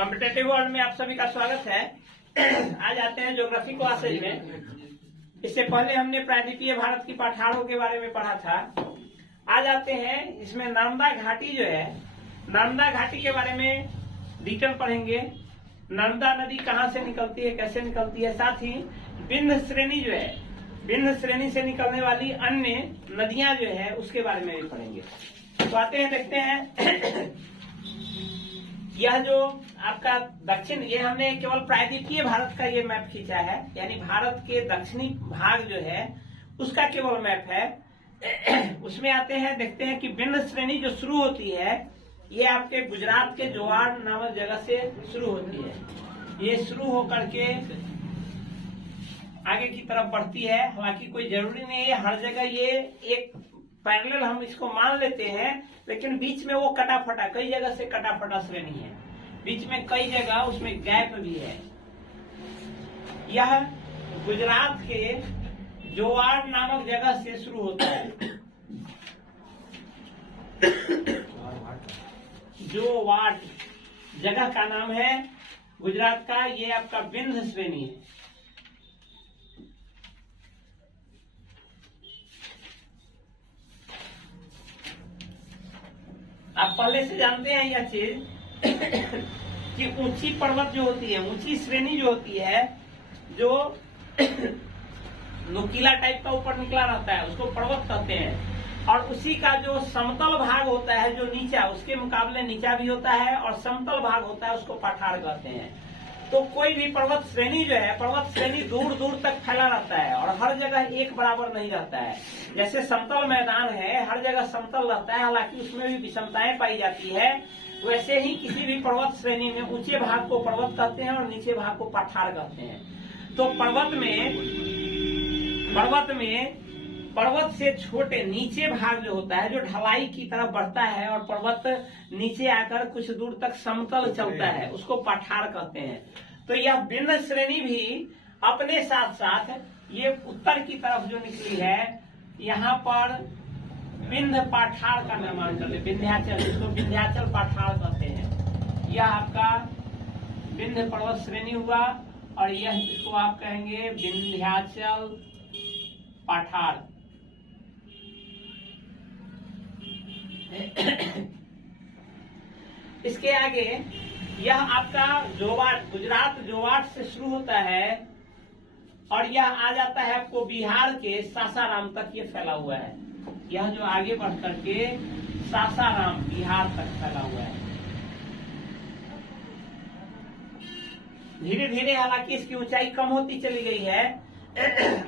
Competitive world में आप सभी का स्वागत है। आज आते हैं ज्योग्राफी क्लासेज में। इससे पहले हमने प्रायद्वीपीय भारत की पठारों के बारे में पढ़ा था। आज आते हैं इसमें नर्मदा घाटी जो है, नर्मदा घाटी के बारे में डिटेल पढ़ेंगे। नर्मदा नदी कहाँ से निकलती है, कैसे निकलती है, साथ ही विंध्य श्रेणी जो है, विंध्य श्रेणी से निकलने वाली अन्य नदियां जो है उसके बारे में भी पढ़ेंगे। तो आते हैं, देखते हैं। यह जो आपका दक्षिण, ये हमने केवल प्रायद्वीपीय भारत का ये मैप खींचा है, यानी भारत के दक्षिणी भाग जो है उसका केवल मैप है। उसमें आते हैं, देखते हैं कि विंध्य श्रेणी जो शुरू होती है ये आपके गुजरात के जोवाड़ नामक जगह से शुरू होती है। ये शुरू होकर के आगे की तरफ बढ़ती है। हालांकि कोई जरूरी नहीं है हर जगह ये एक पैरेलल हम इसको मान लेते हैं, लेकिन बीच में वो कटा फटा, कई जगह से कटा फटा श्रेणी है, बीच में कई जगह उसमें गैप भी है। यह गुजरात के जोवाड़ नामक जगह से शुरू होता है। जोवाड़ जगह का नाम है गुजरात का, ये आपका विंध्य श्रेणी है। आप पहले से जानते हैं यह चीज कि ऊंची पर्वत जो होती है, ऊंची श्रेणी जो होती है, जो नुकीला टाइप का ऊपर निकला रहता है उसको पर्वत कहते हैं। और उसी का जो समतल भाग होता है, जो नीचा, उसके मुकाबले नीचा भी होता है और समतल भाग होता है उसको पठार कहते हैं। तो कोई भी पर्वत श्रेणी जो है, पर्वत श्रेणी दूर दूर तक फैला रहता है और हर जगह एक बराबर नहीं रहता है। जैसे समतल मैदान है, हर जगह समतल रहता है, हालांकि उसमें भी विषमताएं पाई जाती है। वैसे ही किसी भी पर्वत श्रेणी में ऊंचे भाग को पर्वत कहते हैं और नीचे भाग को पठार कहते हैं। तो पर्वत से छोटे नीचे भाग जो होता है, जो ढलाई की तरफ बढ़ता है और पर्वत नीचे आकर कुछ दूर तक समतल चलता है, उसको पठार कहते हैं। तो यह विंध्य श्रेणी भी अपने साथ साथ ये उत्तर की तरफ जो निकली है, यहाँ पर विंध्य पठार का निर्माण करते हैं। विंध्याचल, जिसको विंध्याचल पठार कहते हैं, यह आपका विंध्य पर्वत श्रेणी हुआ और यह इसको आप कहेंगे विंध्याचल पठार। इसके आगे यह आपका जोवाड़, गुजरात जोवाड़ से शुरू होता है और यह आ जाता है आपको बिहार के सासाराम तक ये फैला हुआ है। यह जो आगे बढ़ करके सासाराम बिहार तक फैला हुआ है। धीरे धीरे हालांकि इसकी ऊंचाई कम होती चली गई है।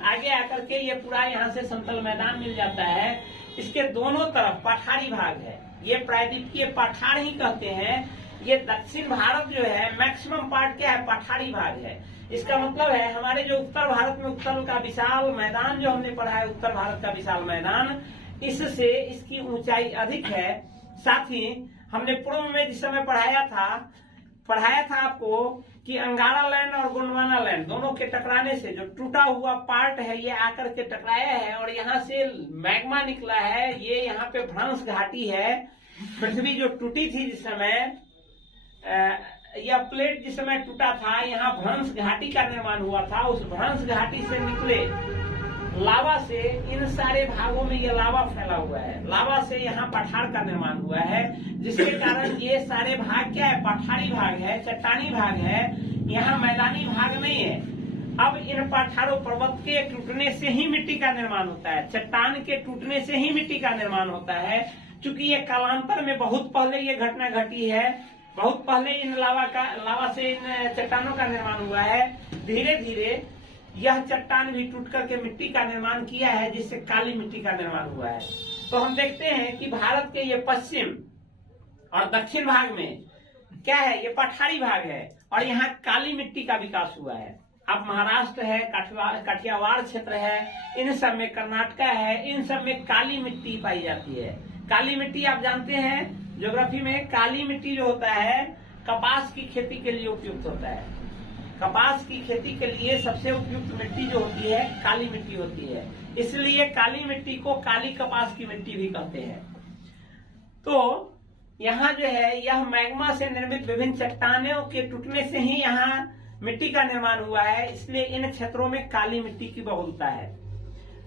आगे आकर के ये पूरा यहाँ से समतल मैदान मिल जाता है। इसके दोनों तरफ पठारी भाग है, ये प्रायद्वीपीय पठार ही कहते हैं। ये दक्षिण भारत जो है मैक्सिमम पार्ट क्या है, पठारी भाग है। इसका मतलब है हमारे जो उत्तर भारत में उत्तर का विशाल मैदान जो हमने पढ़ा है, उत्तर भारत का विशाल मैदान, इससे इसकी ऊंचाई अधिक है। साथ ही हमने पूर्व में जिस समय पढ़ाया था आपको कि अंगारा लैंड और गोंडवाना लैंड दोनों के टकराने से जो टूटा हुआ पार्ट है ये आकर के टकराया है और यहाँ से मैग्मा निकला है। ये यहाँ पे भ्रंश घाटी है। पृथ्वी जो टूटी थी जिस समय, यह प्लेट जिस समय टूटा था, यहाँ भ्रंश घाटी का निर्माण हुआ था। उस भ्रंश घाटी से निकले लावा से इन सारे भागों में ये लावा फैला हुआ है। लावा से यहाँ पठार का निर्माण हुआ है, जिसके कारण ये सारे भाग क्या है, पठारी भाग है, चट्टानी भाग है, यहाँ मैदानी भाग नहीं है। अब इन पठारों, पर्वत के टूटने से ही मिट्टी का निर्माण होता है, चट्टान के टूटने से ही मिट्टी का निर्माण होता है। चूंकि ये कालांतर में बहुत पहले ये घटना घटी है, बहुत पहले इन लावा से इन चट्टानों का निर्माण हुआ है। धीरे धीरे यह चट्टान भी टूट करके मिट्टी का निर्माण किया है, जिससे काली मिट्टी का निर्माण हुआ है। तो हम देखते हैं कि भारत के ये पश्चिम और दक्षिण भाग में क्या है, ये पठारी भाग है और यहाँ काली मिट्टी का विकास हुआ है। अब महाराष्ट्र है, काठियावाड़ क्षेत्र है, इन सब में कर्नाटका है, इन सब में काली मिट्टी पाई जाती है। काली मिट्टी आप जानते हैं ज्योग्राफी में, काली मिट्टी जो होता है कपास की खेती के लिए उपयुक्त होता है। कपास की खेती के लिए सबसे उपयुक्त मिट्टी जो होती है काली मिट्टी होती है, इसलिए काली मिट्टी को काली कपास की मिट्टी भी कहते हैं। तो यहाँ जो है यह मैग्मा से निर्मित विभिन्न चट्टानों के टूटने से ही यहाँ मिट्टी का निर्माण हुआ है, इसलिए इन क्षेत्रों में काली मिट्टी की बहुलता है।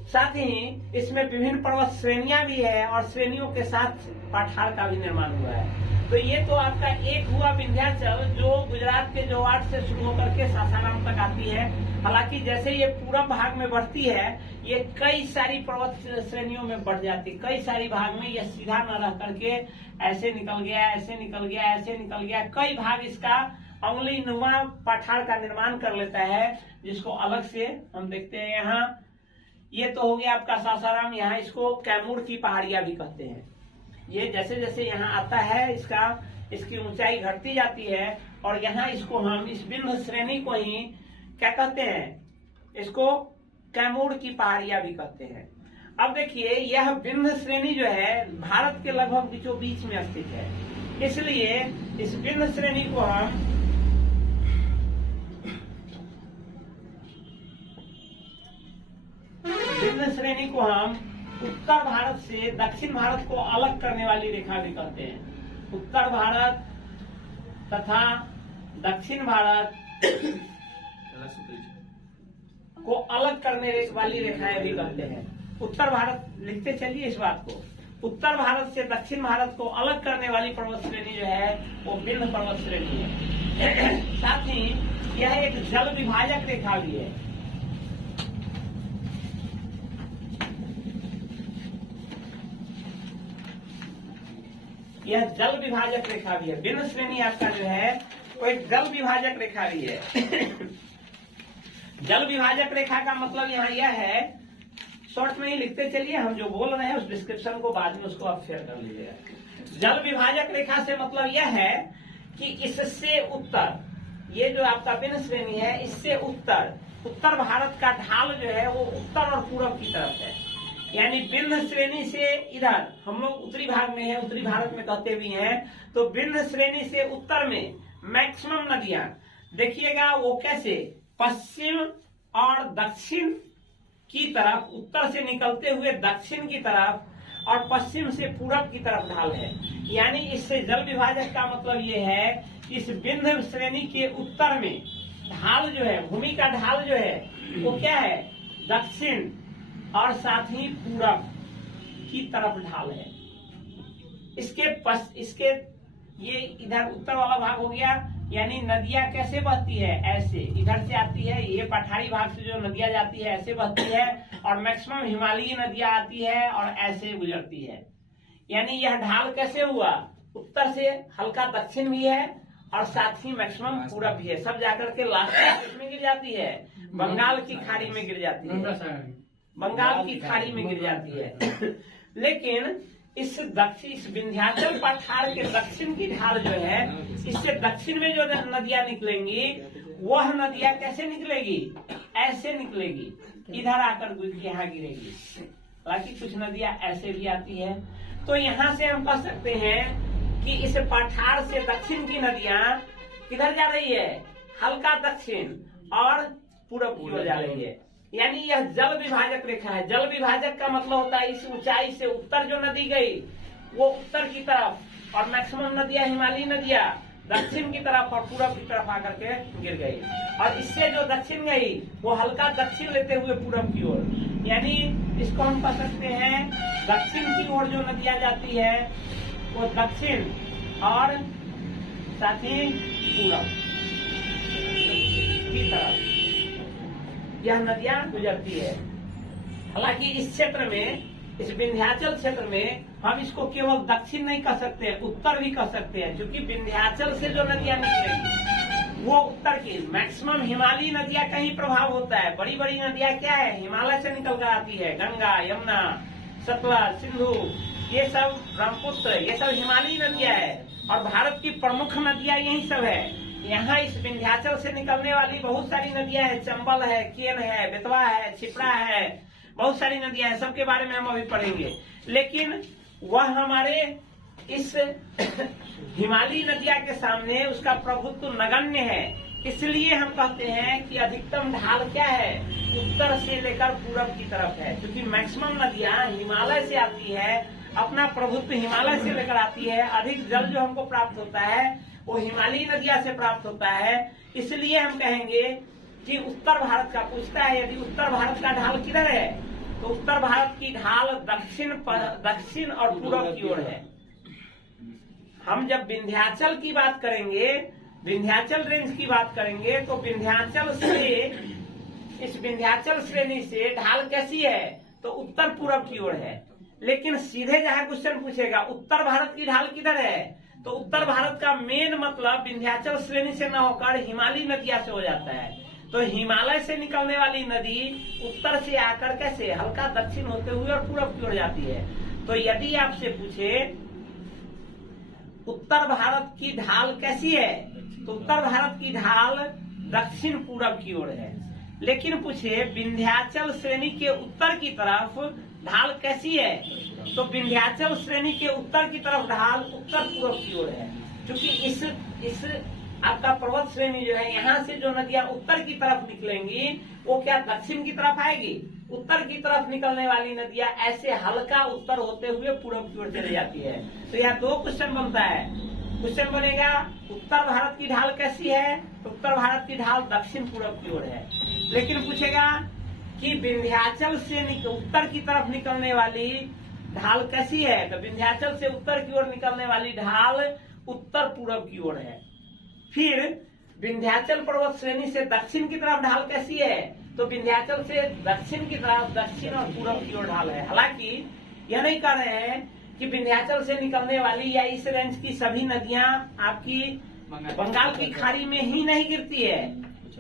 साथ ही इसमें विभिन्न पर्वत श्रेणियां भी है और श्रेणियों के साथ पठार का भी निर्माण हुआ है। तो ये तो आपका एक हुआ विंध्याचल, जो गुजरात के जोवाट से शुरू होकर के सासाराम तक आती है। हालांकि जैसे ये पूरब भाग में बढ़ती है, ये कई सारी पर्वत श्रेणियों में बढ़ जाती है। कई सारी भाग में ये सीधा न रह करके ऐसे निकल गया, ऐसे निकल गया, ऐसे निकल गया, कई भाग इसका अंगुली नुमा पठार का निर्माण कर लेता है, जिसको अलग से हम देखते हैं। यहाँ ये तो हो गया आपका सासाराम, यहाँ इसको कैमूर की पहाड़ियां भी कहते हैं। ये जैसे जैसे यहाँ आता है इसकी ऊंचाई घटती जाती है और यहाँ इसको हम इस बिंद श्रेणी को ही क्या कहते हैं, इसको कैमूर की पहाड़ियां भी कहते हैं। अब देखिए यह बिंद श्रेणी जो है भारत के लगभग बीचों बीच में स्थित है, इसलिए इस बिंद श्रेणी को हम उत्तर भारत से दक्षिण भारत को अलग करने वाली रेखा भी कहते हैं। उत्तर भारत तथा दक्षिण भारत को अलग करने वाली रेखाएं भी कहते हैं। उत्तर भारत लिखते चलिए इस बात को, उत्तर भारत से दक्षिण भारत को अलग करने वाली पर्वत श्रेणी जो है वो बिंद पर्वत श्रेणी है। साथ ही यह एक जल विभाजक रेखा भी है। यह जल विभाजक रेखा भी है। बिंद श्रेणी आपका जो है वो एक जल विभाजक रेखा भी है। जल विभाजक रेखा का मतलब यहाँ यह है, शॉर्ट में ही लिखते चलिए, हम जो बोल रहे हैं उस डिस्क्रिप्शन को बाद में उसको आप शेयर कर लीजिएगा। जल विभाजक रेखा से मतलब यह है कि इससे उत्तर, ये जो आपका बिंद श्रेणी है, इससे उत्तर भारत का ढाल जो है वो उत्तर और पूरब की तरफ है। यानी बिंद श्रेणी से इधर, हम लोग उत्तरी भाग में है, उत्तरी भारत में कहते भी हैं, तो बिंद श्रेणी से उत्तर में मैक्सिमम नदियां देखिएगा वो कैसे पश्चिम और दक्षिण की तरफ, उत्तर से निकलते हुए दक्षिण की तरफ और पश्चिम से पूरब की तरफ ढाल है। यानी इससे जल विभाजक का मतलब ये है कि इस बिंद श्रेणी के उत्तर में ढाल जो है, भूमि का ढाल जो है वो क्या है, दक्षिण और साथ ही पूरब की तरफ ढाल है। इसके ये इधर उत्तर वाला भाग हो गया, यानी नदियां कैसे बहती है, ऐसे इधर से आती है, ये पठारी भाग से जो नदियां जाती है ऐसे बहती है, और मैक्सिमम हिमालयी नदियां आती है और ऐसे गुजरती है। यानी यह ढाल कैसे हुआ, उत्तर से हल्का दक्षिण भी है और साथ ही मैक्सिमम पूरब भी है। सब जाकर के लास्ट में गिर जाती है, बंगाल की खाड़ी में गिर जाती है, बंगाल की खाड़ी में गिर जाती है। लेकिन इस विंध्याचल पठार के दक्षिण की ढाल जो है, इससे दक्षिण में जो नदियां निकलेंगी वह नदियां कैसे निकलेगी, ऐसे निकलेगी, इधर आकर यहाँ गिरेगी। हालांकि कुछ नदियां ऐसे भी आती है। तो यहाँ से हम कह सकते हैं कि इस पठार से दक्षिण की नदियां किधर जा रही है, हल्का दक्षिण और पूरब की ओर जा रही है। यानी यह जल विभाजक रेखा है। जल विभाजक का मतलब होता है इस ऊंचाई से उत्तर जो नदी गई वो उत्तर की तरफ, और मैक्सिमम नदियां हिमालयी नदियां दक्षिण की तरफ और पूरब की तरफ आकर के गिर गई, और इससे जो दक्षिण गई वो हल्का दक्षिण लेते हुए पूरब की ओर। यानी इसको हम कह सकते हैं दक्षिण की ओर जो नदियां जाती है वो दक्षिण और साथ ही पूरब की तरफ यह नदियां गुजरती है। हालांकि इस क्षेत्र में, इस विंध्याचल क्षेत्र में हम इसको केवल दक्षिण नहीं कह सकते, उत्तर भी कह सकते हैं, क्योंकि विंध्याचल से जो नदियां निकलेंगी वो उत्तर की, मैक्सिमम हिमालयी नदियां का ही प्रभाव होता है। बड़ी बड़ी नदियां क्या है, हिमालय से निकल कर आती है, गंगा, यमुना, सतलज, सिंधु, ये सब, ब्रह्मपुत्र, ये सब हिमालयी नदियां है, और भारत की प्रमुख नदियां यही सब है। यहाँ इस विंध्याचल से निकलने वाली बहुत सारी नदियां हैं, चंबल है, केन है, बेतवा है, छिपरा है, बहुत सारी नदियां हैं, सबके बारे में हम अभी पढ़ेंगे। लेकिन वह हमारे इस हिमालयी नदियां के सामने उसका प्रभुत्व नगण्य है। इसलिए हम कहते हैं कि अधिकतम ढाल क्या है, उत्तर से लेकर पूरब की तरफ है, क्योंकि मैक्सिमम नदियां हिमालय से आती है अपना प्रभुत्व हिमालय से लेकर आती है। अधिक जल जो हमको प्राप्त होता है वो हिमालयी नदियां से प्राप्त होता है। इसलिए हम कहेंगे कि उत्तर भारत का पूछता है, यदि उत्तर भारत का ढाल किधर है, तो उत्तर भारत की ढाल दक्षिण और पूर्व की ओर है। हम जब विंध्याचल की बात करेंगे, विंध्याचल रेंज की बात करेंगे, तो विंध्याचल से, इस विंध्याचल श्रेणी से ढाल कैसी है, तो उत्तर पूर्व की ओर है। लेकिन सीधे जहां क्वेश्चन पूछेगा उत्तर भारत की ढाल किधर है, तो उत्तर भारत का मेन मतलब विंध्याचल श्रेणी से न होकर हिमालयी नदियां से हो जाता है। तो हिमालय से निकलने वाली नदी उत्तर से आकर कैसे हल्का दक्षिण होते हुए और पूर्व की ओर जाती है। तो यदि आपसे पूछे उत्तर भारत की ढाल कैसी है, तो उत्तर भारत की ढाल दक्षिण पूर्व की ओर है। लेकिन पूछे विंध्याचल श्रेणी के उत्तर की तरफ ढाल कैसी है, तो विंध्याचल श्रेणी के उत्तर की तरफ ढाल उत्तर पूर्व की ओर है। क्योंकि इस आपका पर्वत श्रेणी जो है, यहाँ से जो नदियां उत्तर की तरफ निकलेंगी वो क्या दक्षिण की तरफ आएगी, उत्तर की तरफ निकलने वाली नदियां ऐसे हल्का उत्तर होते हुए पूर्व की ओर चली जाती है। तो यहाँ दो क्वेश्चन बनता है। क्वेश्चन बनेगा उत्तर भारत की ढाल कैसी है, तो उत्तर भारत की ढाल दक्षिण पूर्व की ओर है। लेकिन पूछेगा कि विंध्याचल से उत्तर की तरफ निकलने वाली ढाल कैसी है, तो विंध्याचल से उत्तर की ओर निकलने वाली ढाल उत्तर पूर्व की ओर है। फिर विंध्याचल पर्वत श्रेणी से दक्षिण की तरफ ढाल कैसी है, तो विंध्याचल से दक्षिण की तरफ दक्षिण और पूर्व की ओर ढाल है। हालांकि यह नहीं कह रहे हैं कि विंध्याचल से निकलने वाली या इस रेंज की सभी नदियां आपकी बंगाल की खाड़ी में ही नहीं गिरती है।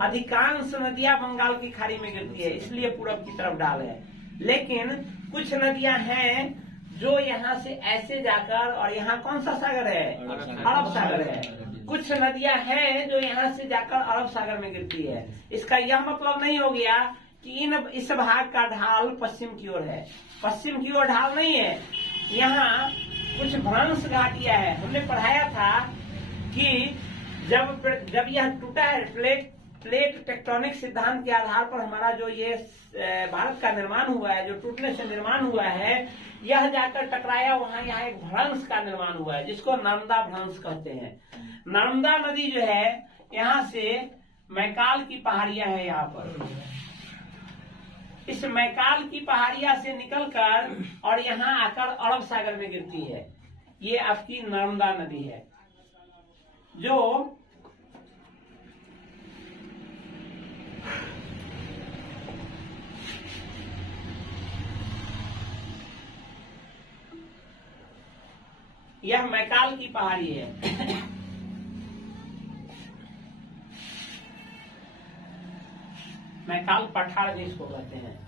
अधिकांश नदियां बंगाल की खाड़ी में गिरती है, इसलिए पूर्व की तरफ ढाल है। लेकिन कुछ नदियां हैं जो यहाँ से ऐसे जाकर, और यहाँ कौन सा सागर है, अरब सागर है। कुछ नदियां हैं जो यहाँ से जाकर अरब सागर में गिरती है। इसका यह मतलब नहीं हो गया कि इस भाग का ढाल पश्चिम की ओर है। पश्चिम की ओर ढाल नहीं है। यहाँ कुछ भ्रंश घाटियां है। हमने पढ़ाया था कि जब यह टूटा है, प्लेट टेक्टोनिक सिद्धांत के आधार पर हमारा जो ये भारत का निर्माण हुआ है, जो टूटने से निर्माण हुआ है, यह जाकर टकराया, वहां यहाँ एक भ्रंश का निर्माण हुआ है जिसको नर्मदा भ्रंश कहते हैं। नर्मदा नदी जो है यहाँ से मैकाल की पहाड़ियां है, यहाँ पर इस मैकाल की पहाड़ियां से निकलकर और यहाँ आकर अरब सागर में गिरती है। ये आपकी नर्मदा नदी है जो यह मैकाल की पहाड़ी है। मैकाल पठार जिसको कहते हैं,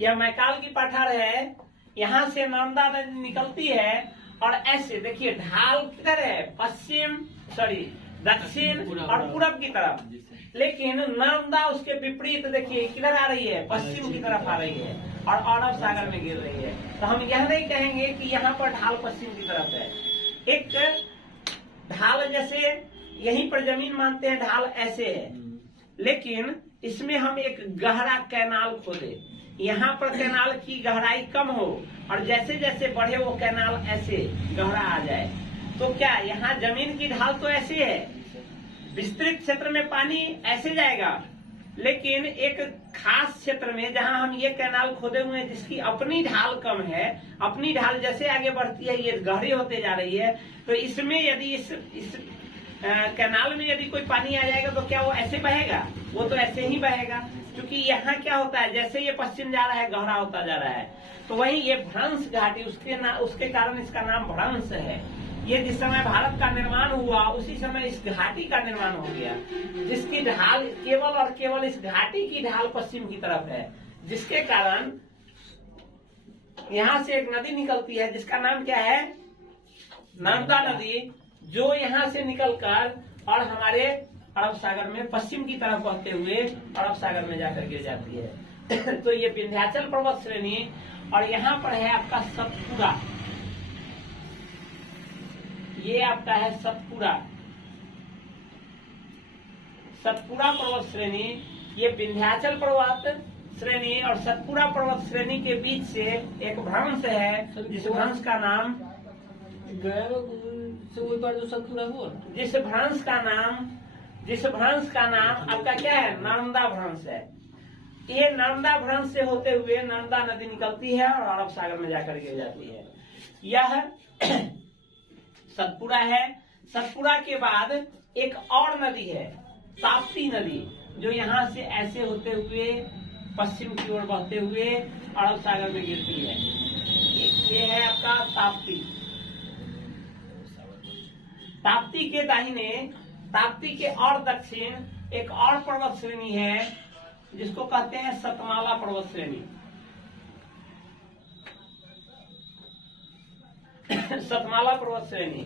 यह मैकाल की पठार है। यहाँ से नर्मदा नदी निकलती है और ऐसे देखिए ढाल किधर है, दक्षिण और पूरब की तरफ। लेकिन नर्मदा उसके विपरीत देखिए किधर आ रही है, पश्चिम की तरफ आ रही है और अरब सागर में गिर रही है। तो हम यह नहीं कहेंगे कि यहाँ पर ढाल पश्चिम की तरफ है। एक ढाल जैसे यहीं पर जमीन मानते हैं ढाल ऐसे है, लेकिन इसमें हम एक गहरा कैनाल खोदे, यहाँ पर कैनाल की गहराई कम हो और जैसे जैसे बढ़े वो कैनाल ऐसे गहरा आ जाए, तो क्या यहाँ जमीन की ढाल तो ऐसी है, विस्तृत क्षेत्र में पानी ऐसे जाएगा। लेकिन एक खास क्षेत्र में जहां हम ये कैनाल खोदे हुए हैं जिसकी अपनी ढाल कम है, अपनी ढाल जैसे आगे बढ़ती है ये गहरी होते जा रही है, तो इसमें यदि इस कैनाल में यदि कोई पानी आ जाएगा तो क्या वो ऐसे बहेगा, वो तो ऐसे ही बहेगा। क्योंकि यहाँ क्या होता है, जैसे ये पश्चिम जा रहा है गहरा होता जा रहा है, तो वही ये भ्रंश घाटी उसके कारण इसका नाम भ्रंश है। ये जिस समय भारत का निर्माण हुआ उसी समय इस घाटी का निर्माण हो गया, जिसकी ढाल केवल और केवल इस घाटी की ढाल पश्चिम की तरफ है, जिसके कारण यहाँ से एक नदी निकलती है जिसका नाम क्या है, नर्मदा नदी, जो यहाँ से निकलकर और हमारे अरब सागर में पश्चिम की तरफ बहते हुए अरब सागर में जाकर गिर जाती है। तो ये विंध्याचल पर्वत श्रेणी और यहाँ पर है आपका सतपुड़ा, ये आपका है सतपुड़ा पर्वत श्रेणी। ये विंध्याचल पर्वत श्रेणी और सतपुड़ा पर्वत श्रेणी के बीच से एक भ्रंश है, जिस भ्रंश का नाम जिस भ्रंश का नाम आपका क्या है, नर्मदा भ्रंश है। ये नर्मदा भ्रंश से होते हुए नर्मदा नदी निकलती है और अरब सागर में जाकर गिर जाती है। यह सतपुड़ा है। सतपुड़ा के बाद एक और नदी है, ताप्ती नदी, जो यहाँ से ऐसे होते हुए पश्चिम की ओर बहते हुए अरब सागर में गिरती है। ये है आपका ताप्ती। ताप्ती के दाहिने, ताप्ती के और दक्षिण एक और पर्वत श्रेणी है, जिसको कहते हैं सतमाला पर्वत श्रेणी। सतमाला पर्वत श्रेणी।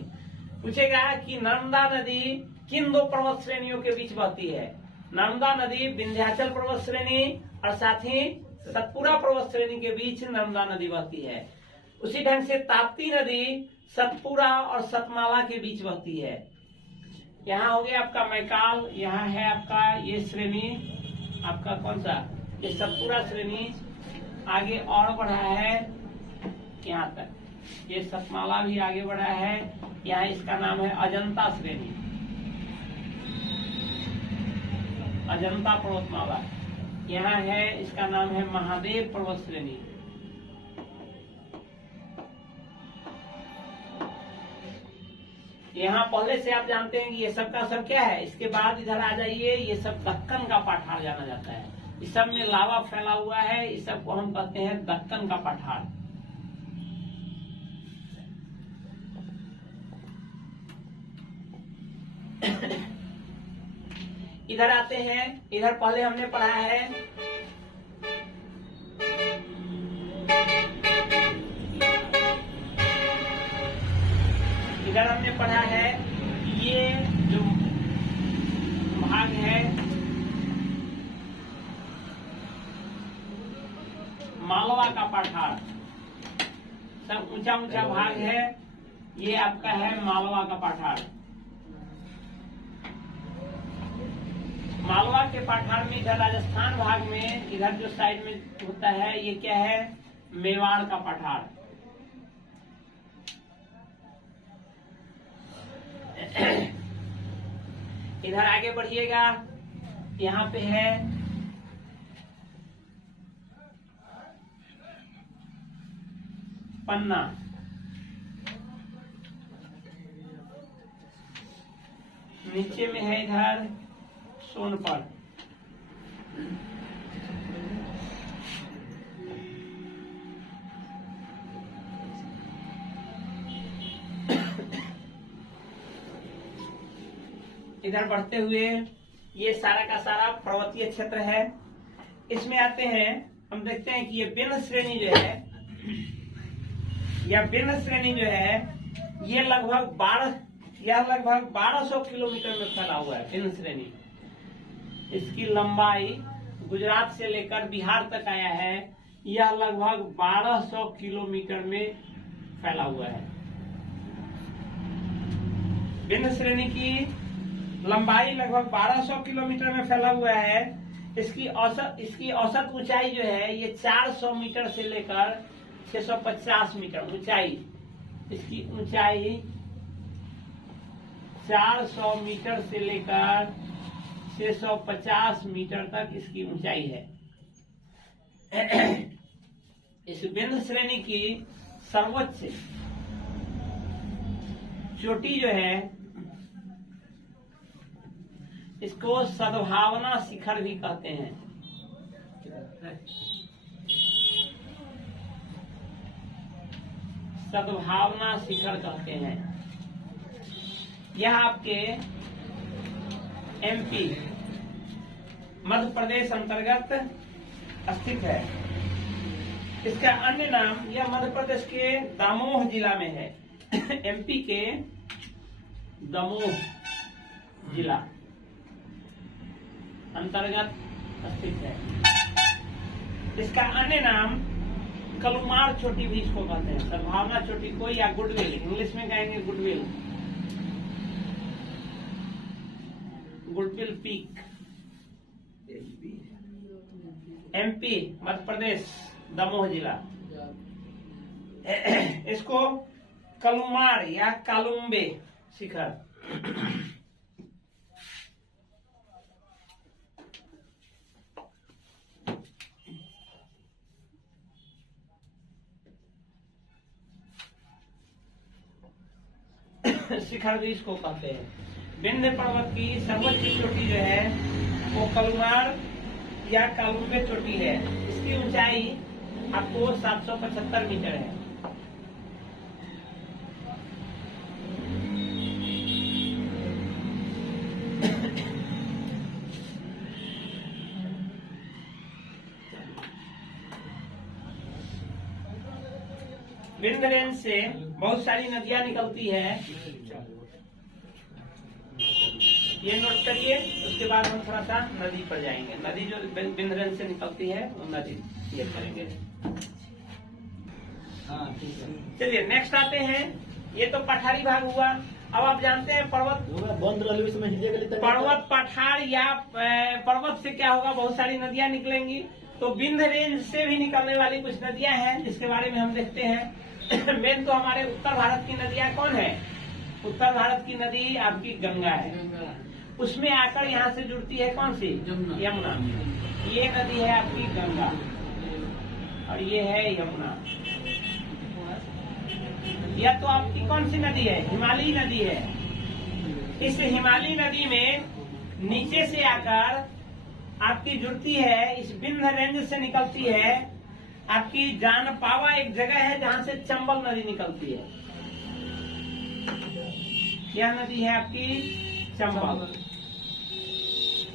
पूछेगा कि नर्मदा नदी किन दो पर्वत श्रेणियों के बीच बहती है। नर्मदा नदी विंध्याचल पर्वत श्रेणी और साथ ही सतपुड़ा पर्वत श्रेणी के बीच नर्मदा नदी बहती है। उसी ढंग से ताप्ती नदी सतपुड़ा और सतमाला के बीच बहती है। यहाँ हो गया आपका मैकाल, यहाँ है आपका ये श्रेणी, आपका कौन सा, ये सतपुड़ा श्रेणी। आगे और बढ़ा है यहाँ तक, ये सतमाला भी आगे बढ़ा है। यहाँ इसका नाम है अजंता श्रेणी, अजंता पर्वतमाला। यहाँ है, इसका नाम है महादेव पर्वत श्रेणी। यहाँ पहले से आप जानते हैं कि ये सब का सब क्या है। इसके बाद इधर आ जाइए, ये सब दक्कन का पठार जाना जाता है। इस सब में लावा फैला हुआ है, इस सब को हम कहते हैं दक्कन का पठार। इधर आते हैं, इधर पहले हमने पढ़ा है इधर हमने पढ़ा है ये जो भाग है मालवा का पठार, सब ऊंचा ऊंचा भाग है, ये आपका है मालवा का पठार। मालवा के पठार में इधर राजस्थान भाग में इधर जो साइड में होता है, ये क्या है, मेवाड़ का पठार। इधर आगे बढ़िएगा, यहाँ पे है पन्ना। नीचे में है इधर सोनपत। इधर बढ़ते हुए ये सारा का सारा पर्वतीय क्षेत्र है। इसमें आते हैं, हम देखते हैं कि ये विंध्य श्रेणी जो है, यह विंध्य श्रेणी जो है, ये लगभग 1200 किलोमीटर में फैला हुआ है। विंध्य श्रेणी, इसकी लंबाई गुजरात से लेकर बिहार तक आया है। यह लगभग 1200 किलोमीटर में फैला हुआ है। विंध्य श्रेणी की लंबाई लगभग 1200 किलोमीटर में फैला हुआ है। इसकी औसत ऊंचाई जो है, ये 400 मीटर से लेकर 650 मीटर ऊंचाई। इसकी ऊंचाई 400 मीटर से लेकर 650 मीटर तक इसकी ऊंचाई है। इस विंध्य श्रेणी की सर्वोच्च चोटी जो है, इसको सद्भावना शिखर भी कहते हैं। सद्भावना शिखर कहते हैं। यह आपके एमपी मध्य प्रदेश अंतर्गत स्थित है। इसका अन्य नाम, यह मध्य प्रदेश के दमोह जिला में है। एमपी के दमोह जिला अंतर्गत स्थित है। इसका अन्य नाम कलुमार चोटी भी इसको कहते हैं। सद्भावना चोटी को या गुडविल, इंग्लिश में कहेंगे goodwill, goodwill peak. MP Madhya Pradesh Damoh जिला। इसको कलुमार या कालुम्बे शिखर। शिखर भी इसको कहते हैं। विंध्य पर्वत की सर्वोच्च चोटी जो है वो कलुमार या कालुम्बे चोटी है। इसकी ऊंचाई आपको 775 मीटर है। विंध्य रेंज से बहुत सारी नदियां निकलती है, ये नोट करिए। उसके बाद हम थोड़ा सा नदी पर जाएंगे। नदी जो विंध्य रेंज से निकलती है वो नदी ये करेंगे। चलिए नेक्स्ट आते हैं। ये तो पठारी भाग हुआ। अब आप जानते हैं पर्वत पठार या पर्वत से क्या होगा, बहुत सारी नदियां निकलेंगी। तो विंध्य रेंज से भी निकलने वाली कुछ नदियां हैं जिसके बारे में हम देखते हैं। मेन तो हमारे उत्तर भारत की नदियां कौन है? उत्तर भारत की नदी आपकी गंगा है। उसमें आकर यहाँ से जुड़ती है कौन सी? यमुना। ये नदी है आपकी गंगा और ये है यमुना। यह तो आपकी कौन सी नदी है? हिमालयी नदी है। इस हिमालयी नदी में नीचे से आकर आपकी जुड़ती है, इस विंध्य रेंज से निकलती है आपकी जानपावा। एक जगह है जहां से चंबल नदी निकलती है। यह नदी है आपकी चंबल,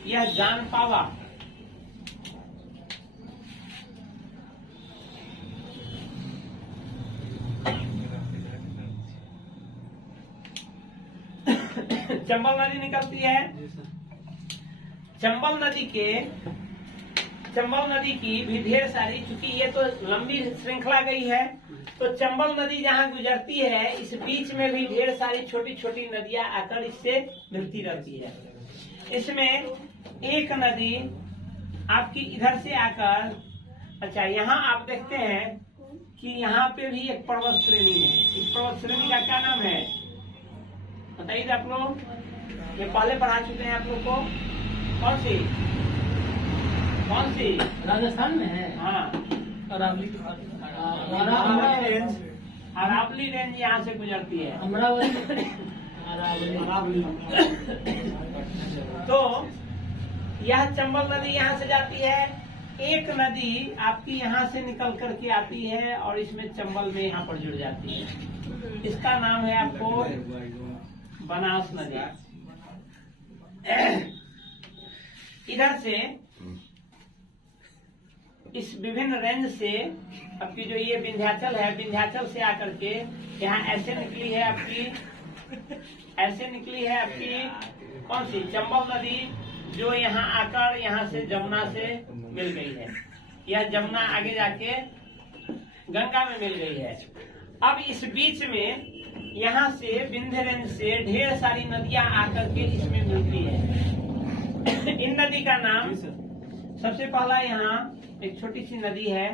यह जानपावा। चंबल नदी निकलती है। चंबल नदी की भी ढेर सारी, चूंकि ये तो लंबी श्रृंखला गई है, तो चंबल नदी जहाँ गुजरती है इस बीच में भी ढेर सारी छोटी छोटी नदियां आकर इससे मिलती रहती है। इसमें एक नदी आपकी इधर से आकर, अच्छा यहाँ आप देखते हैं कि यहाँ पे भी एक पर्वत श्रेणी है। इस पर्वत श्रेणी का क्या नाम है बताइए आप लोग? ये पहले पढ़ा चुके हैं आप लोग को। कौन सी? राजस्थान में है। हाँ, अरावली रेंज यहाँ से गुजरती है। तो यह चंबल नदी यहाँ से जाती है। एक नदी आपकी यहाँ से निकल करके आती है और इसमें चंबल में यहाँ पर जुड़ जाती है। इसका नाम है आपको बनास नदी। इधर से इस विभिन्न रेंज से आपकी जो ये विंध्याचल है, विंध्याचल से आकर के यहाँ ऐसे निकली है आपकी कौन सी? चंबल नदी, जो यहाँ आकर यहाँ से जमुना से मिल गई है। यह जमुना आगे जाके गंगा में मिल गई है। अब इस बीच में यहाँ से विंध्य रेंज से ढेर सारी नदियां आकर के इसमें मिलती है। इन नदी का नाम सबसे पहला, यहाँ एक छोटी सी नदी है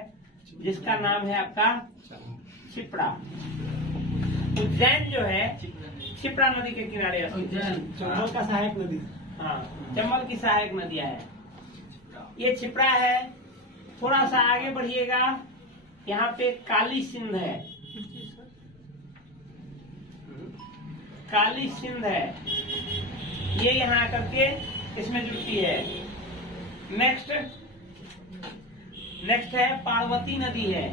जिसका नाम है आपका छिपड़ा। उज्जैन जो है छिपड़ा नदी के किनारे है। चंबल का सहायक नदी। हाँ, चंबल की सहायक नदियां है। ये छिपड़ा है। थोड़ा सा आगे बढ़िएगा, यहाँ पे काली सिंध है। काली सिंध है, ये यहाँ आकर के इसमें जुड़ती है। नेक्स्ट है पार्वती नदी है।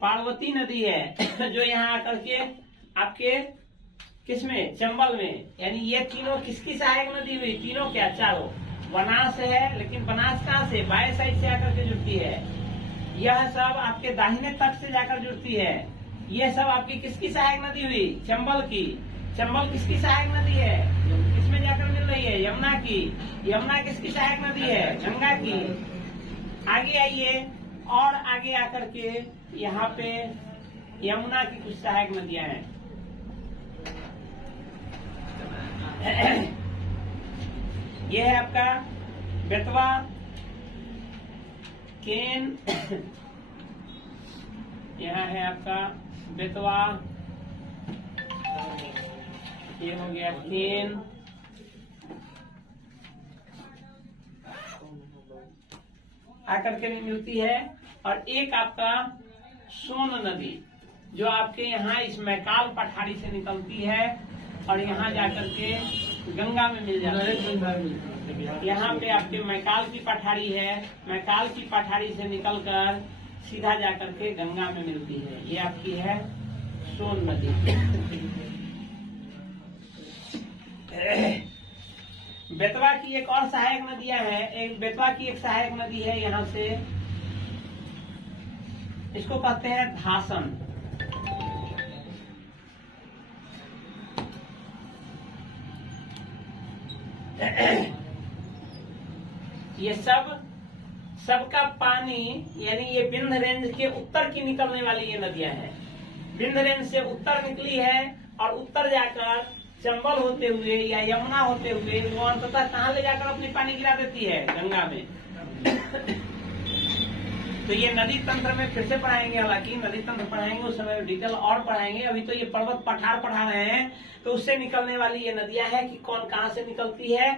पार्वती नदी है जो यहाँ आकर के आपके किसमें? चंबल में। यानी ये तीनों किसकी सहायक नदी हुई? तीनों क्या? चारों। बनास है, लेकिन बनास कहाँ से? बाएं साइड से आकर के जुड़ती है। यह सब आपके दाहिने तट से जाकर जुड़ती है। यह सब आपकी किसकी सहायक नदी हुई? चंबल की। चंबल किसकी सहायक नदी है? किसमें जाकर मिल रही है? यमुना की। यमुना किसकी सहायक नदी है? गंगा की। आगे आइए और आगे आकर के यहाँ पे यमुना की कुछ सहायक नदियां हैं। ये है आपका बेतवा, केन, यहाँ है आपका बेतवा, ये हो गया केन, आकर के मिलती है। और एक आपका सोन नदी जो आपके यहाँ इस मैकाल पठारी से निकलती है और यहाँ जाकर के गंगा में मिल जाती है। यहाँ पे आपके मैकाल की पठारी है, मैकाल की पठारी से निकलकर सीधा जाकर के गंगा में मिलती है। ये आपकी है सोन नदी। बेतवा की एक और सहायक नदियां हैं। एक बेतवा की एक सहायक नदी है यहाँ से, इसको कहते हैं धासन। ये सबका पानी यानी ये विंध्य रेंज के उत्तर की निकलने वाली ये नदियां हैं। विंध्य रेंज से उत्तर निकली है और उत्तर जाकर चंबल होते हुए या यमुना होते हुए वो अंततः कहाँ ले जाकर अपनी पानी गिरा देती है? गंगा में। तो ये नदी तंत्र में फिर से पढ़ाएंगे, हालांकि नदी तंत्र पढ़ाएंगे उस समय डिटेल और पढ़ाएंगे। अभी तो ये पर्वत पठार पढ़ा रहे हैं, तो उससे निकलने वाली ये नदियां है कि कौन कहाँ से निकलती है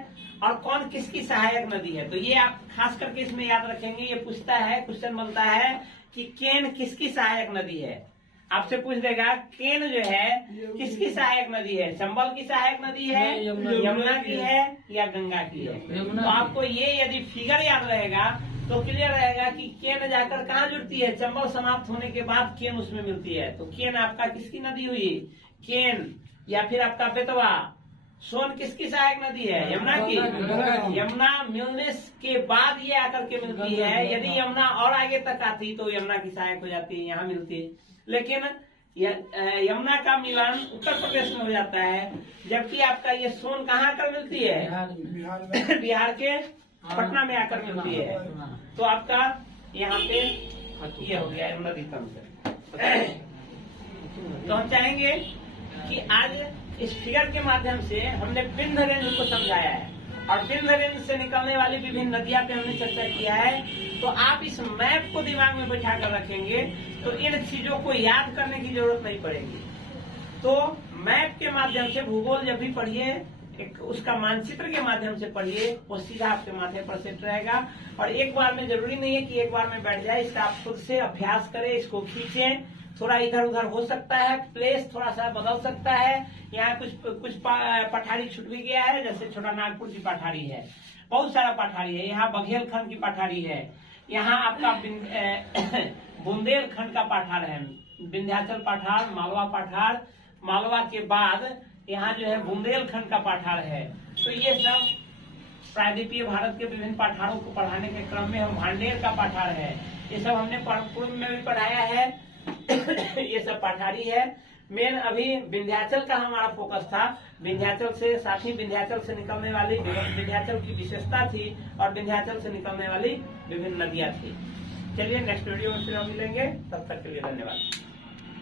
और कौन किसकी सहायक नदी है। तो ये आप खास करके इसमें याद रखेंगे। ये पूछता है, क्वेश्चन बनता है कि केन किसकी सहायक नदी है। आपसे पूछ देगा केन जो है किसकी सहायक नदी है? चंबल की सहायक नदी है, यमुना की है या गंगा की है? तो आपको ये यदि फिगर याद रहेगा तो क्लियर रहेगा कि केन जाकर कहाँ जुड़ती है? चंबल समाप्त होने के बाद केन उसमें मिलती है। तो केन आपका किसकी नदी हुई? केन। या फिर आपका बेतवा। सोन किसकी सहायक नदी है? यमुना की। यमुना मिलने के बाद ये आकर के मिलती है। यदि यमुना और आगे तक आती तो यमुना की सहायक हो जाती है, यहाँ मिलती है। लेकिन यमुना का मिलन उत्तर प्रदेश में हो जाता है, जबकि आपका ये सोन कहाँ आकर मिलती है? बिहार के पटना में आकर मिलती है। तो आपका यहाँ पे ये हो गया नदी तंत्र। तो हम चाहेंगे कि आज इस फिगर के माध्यम से हमने विंध्य रेंज को समझाया है और विंध्य रेंज से निकलने वाली विभिन्न नदियां पे हमने चर्चा किया है। तो आप इस मैप को दिमाग में बैठा कर रखेंगे तो इन चीजों को याद करने की जरूरत नहीं पड़ेगी। तो मैप के माध्यम से भूगोल जब भी पढ़िए, एक उसका मानचित्र के माध्यम से पढ़िए, वो सीधा आपके माथे पर सेट रहेगा। और एक बार में जरूरी नहीं है कि एक बार में बैठ जाए, इसका आप खुद से अभ्यास करें, इसको खींचें। थोड़ा इधर उधर हो सकता है, प्लेस थोड़ा सा बदल सकता है। यहाँ कुछ पठारी छूट भी गया है, जैसे छोटा नागपुर की पठारी है, बहुत सारा पठारी है। यहाँ बघेलखंड की पठारी है, यहाँ आपका बुंदेलखंड का पठार है, विंध्याचल पठार, मालवा पठार, मालवा के बाद यहाँ जो है बुंदेलखंड का पठार है। तो ये सब प्रायद्वीपीय भारत के विभिन्न पठारों को पढ़ाने के क्रम में हम भांडेर का पठार है, ये सब हमने पूर्व में भी पढ़ाया है। ये सब पठारी है। मेन अभी विंध्याचल का हमारा फोकस था। विंध्याचल से साथ ही विंध्याचल से निकलने वाली विंध्याचल की विशेषता थी और विंध्याचल से निकलने वाली विभिन्न नदियां थी। चलिए नेक्स्ट वीडियो में फिर हम मिलेंगे, तब तक के लिए धन्यवाद।